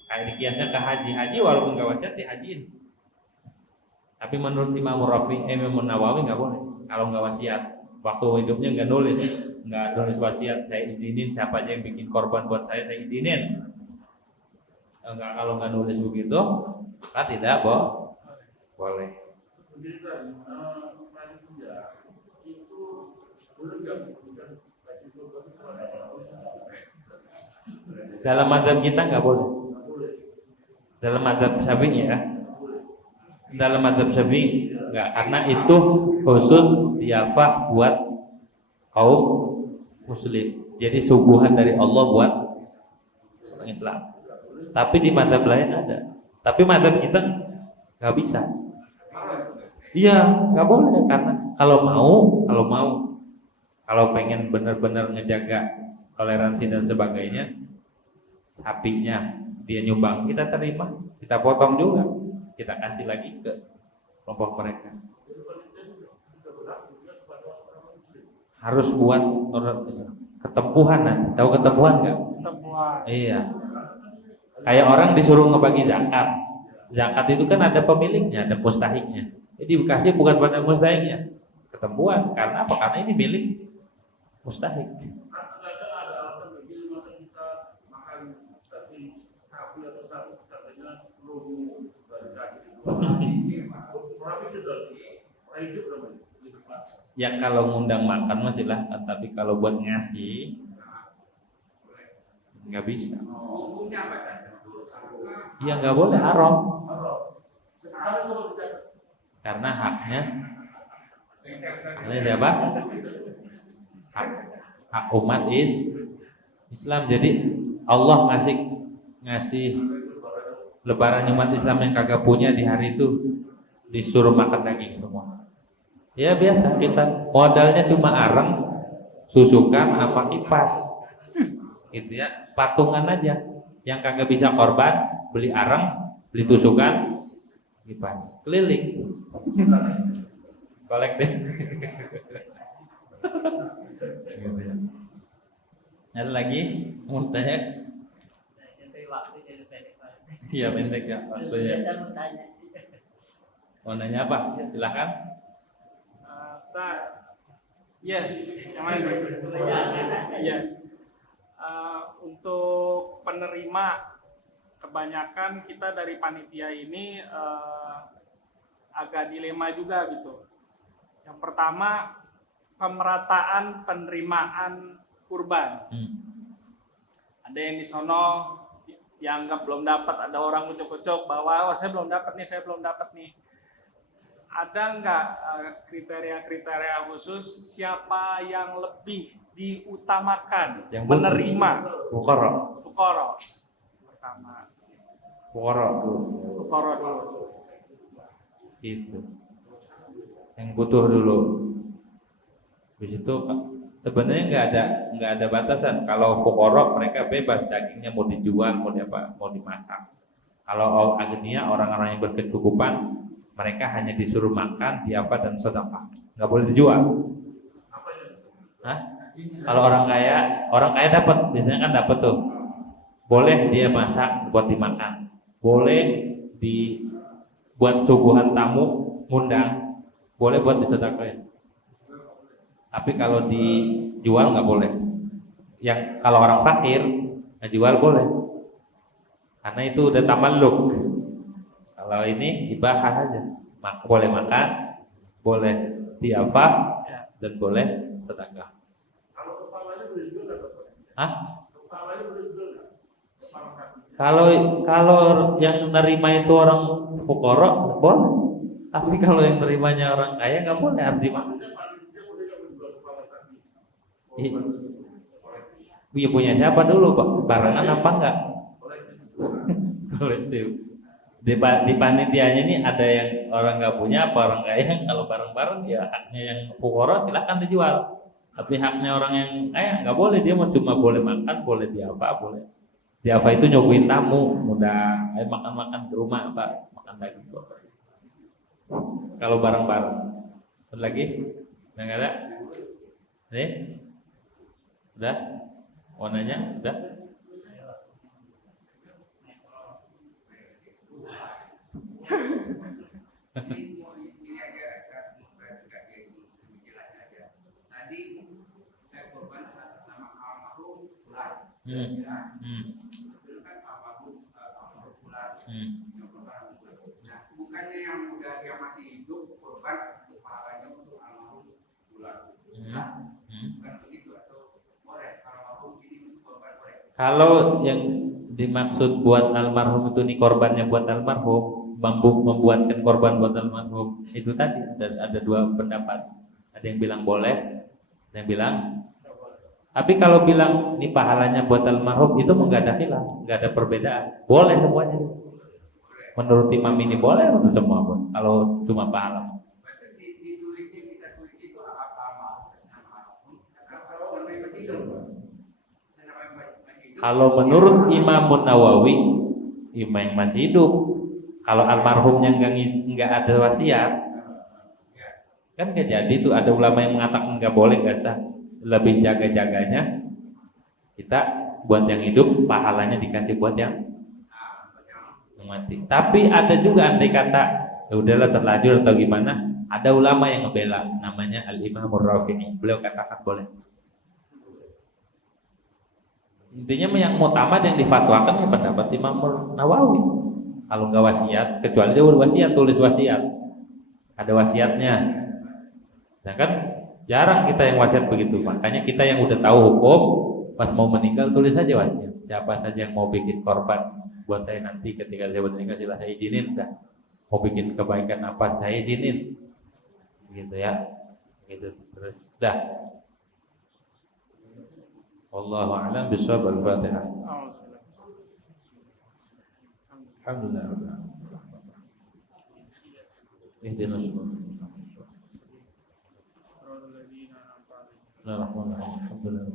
Kayak dikiasnya ke haji walaupun nggak wasiat dihajiin. Tapi menurut Imam Nawawi nggak boleh kalau nggak wasiat. Waktu hidupnya nggak nulis wasiat, saya izinin siapa aja yang bikin korban buat saya izinin. Enggak, kalau nggak nulis begitu, maka tidak boleh. Dalam mazhab kita nggak boleh. Dalam mazhab Syafi'i ya. Dalam mazhab Syafi'i nggak, karena itu khusus diafah buat kaum muslim. Jadi suguhan dari Allah buat Islam. Tapi di mazhab lain ada. Tapi mazhab kita nggak bisa. Iya, nggak boleh, karena kalau pengen benar-benar ngejaga toleransi dan sebagainya, sapinya dia nyumbang, kita terima, kita potong juga, kita kasih lagi ke kelompok mereka. Harus buat ketempuhan, nanti tahu ketempuhan nggak? Ketempuhan. Iya. Kayak orang disuruh ngebagi zakat. Zakat itu kan ada pemiliknya, ada mustahiknya. Jadi dikasih bukan pada mustahiknya, ketempuhan. Karena apa? Karena ini milik mustahik. Ya kalau ngundang makan mah silahkan, tapi kalau buat ngasih nggak bisa. Iya nggak boleh, haram. Karena haknya siapa? Hak umat Islam. Jadi Allah ngasih lebaran umat Islam yang kagak punya di hari itu, disuruh makan daging semua. Ya biasa, kita modalnya cuma areng, susukan, apa kipas, gitu ya, patungan aja. Yang kagak bisa korban, beli arang, beli tusukan, kipas, keliling, kolek deh. Gitu ya. Ada lagi mau tanya? Jadi waktu jadi pendek banget. Iya pendek ya waktunya. Biasa mau tanya sih. Mau nanya apa? Silakan. Ustaz. Iya, yang mana? Iya. Untuk penerima, kebanyakan kita dari panitia ini agak dilema juga gitu. Yang pertama, pemerataan penerimaan kurban. Ada yang di sono dianggap belum dapat, ada orang ucok-ucok bahwa saya belum dapat nih. Ada nggak kriteria-kriteria khusus siapa yang lebih diutamakan Yang menerima Fukara pertama? Fukara dulu. Itu yang butuh dulu. Di situ sebenarnya nggak ada batasan. Kalau fukara mereka bebas, dagingnya mau dijual, mau dimasak. Kalau agnia, orang-orang yang berkecukupan, mereka hanya disuruh makan, dan sedekah, nggak boleh dijual. Hah? Kalau orang kaya dapat, biasanya kan dapat tuh. Boleh dia masak buat dimakan, boleh dibuat suguhan tamu, ngundang, boleh buat disedekahin. Tapi kalau dijual nggak boleh. Yang kalau orang fakir ngejual boleh, karena itu udah tamalluk. Kalau ini ibahah aja, boleh makan, boleh diapa, dan boleh sedekah. Kalau kepalanya boleh dijual nggak? Hah? Kepalanya boleh dijual nggak? Kalau yang nerima itu orang fukara boleh, tapi kalau yang nerimanya orang kaya nggak boleh, harus dimakan. Iya, punya siapa dulu Pak? Barengan apa enggak? Kolektif. Di panitianya ini ada yang orang nggak punya apa orang kaya. Kalau bareng-bareng ya haknya yang fukara silahkan dijual, tapi haknya orang yang kaya nggak boleh. Dia cuma boleh makan, boleh boleh diapa itu nyobain tamu, mudah ayo makan di rumah, makan daging. Kalau bareng-bareng. Ada lagi? Nggak ada? Udah? Mau nanya? Udah? Bukannya yang masih hidup korban untuk pahalanya untuk almarhum bulan. Bukan begitu, atau boleh almarhum ini untuk korban boleh. Kalau yang dimaksud buat almarhum itu nih korbannya buat almarhum, membuatkan korban buat almarhum, itu tadi ada dua pendapat. Ada yang bilang boleh, ada yang bilang. Tapi kalau bilang ini pahalanya buat almarhum, itu nggak ada khilaf, nggak ada perbedaan. Boleh semuanya. Menurut imam ini boleh untuk semua pun. Kalau cuma pahala. Berarti ditulisnya kita tulis itu apa? Kalau masih hidup. Kalau menurut Imam Nawawi, imam yang masih hidup, kalau almarhumnya nggak ada wasiat, kan nggak jadi tuh. Ada ulama yang mengatakan nggak boleh, nggak sah. Lebih jaga-jaganya kita buat yang hidup, pahalanya dikasih buat yang mati. Tapi ada juga andai kata ya udahlah terlanjur atau gimana, ada ulama yang ngebela, namanya Al-Imam Ar-Rafi'i. Beliau katakan boleh. Intinya yang utama yang difatwakan ya pendapat Imam Nawawi. Kalau nggak wasiat, kecuali dia wasiat, tulis wasiat, ada wasiatnya. Nah kan jarang kita yang wasiat begitu. Makanya kita yang udah tahu hukum, pas mau meninggal tulis saja wasiat. Siapa saja yang mau bikin korban buat saya nanti ketika saya meninggal, silahkan saya izinin. Dah. Mau bikin kebaikan apa saya izinin, gitu ya. Gitu terus. Dah. Wallahu a'lam bishawab. Al-Fatihah. Alhamdulillah. Ihdinas Bismillahirrahmanirrahim. Alhamdulillah.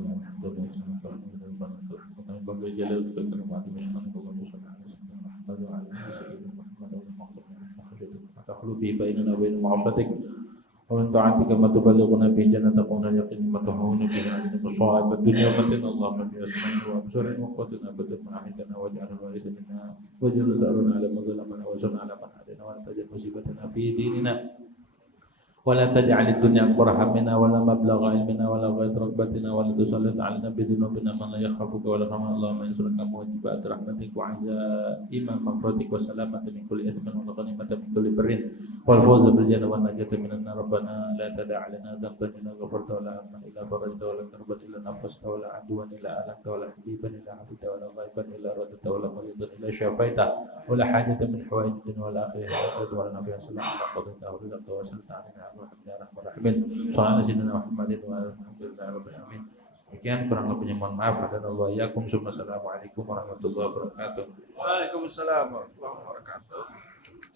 ومن طاعتك ما تبلغنا به جنتك ومن اليقين ما تهون به علينا مصائب الدنيا ومتنا اللهم بأسمائنا وأبصارنا وقوتنا أبدا ما أحييتنا واجعل الوارث منا واجعل ثأرنا على من ظلمنا وانصرنا على من عادانا ولا تجعل مصيبتنا في ديننا ولا تجعل الدنيا أكبر همنا ولا مبلغ علمنا ولا غاية رغبتنا ولا تسلط علينا بذنوبنا من لا يخافك ولا يرحمنا اللهم انصرك موجبات رحمتك وعزائم مغفرتك وسلامة من كل إثم والغنيمة من كل بر والفوز بالجنة والنجاة من النار ربنا لا تدع لنا ذنبا إلا غفرت ولا هما إلا فرجت ولا كربا إلا نفست ولا عدوا إلا ألمت ولا حبيبا إلا عبدت ولا غائبا إلا رددت ولا مريضا إلا شفيته ولا حاجة من حوائج الدنيا والآخرة إلا ولنا فيها سلام قضيتها ورزقت وسلت علينا ya Rahman Rahim. Sallallahu alaihi Muhammadin wa alhamdulillahi rabbil alamin. Sekian kurang lebihnya mohon maaf. Assalamualaikum warahmatullahi wabarakatuh. Waalaikumsalam warahmatullahi wabarakatuh.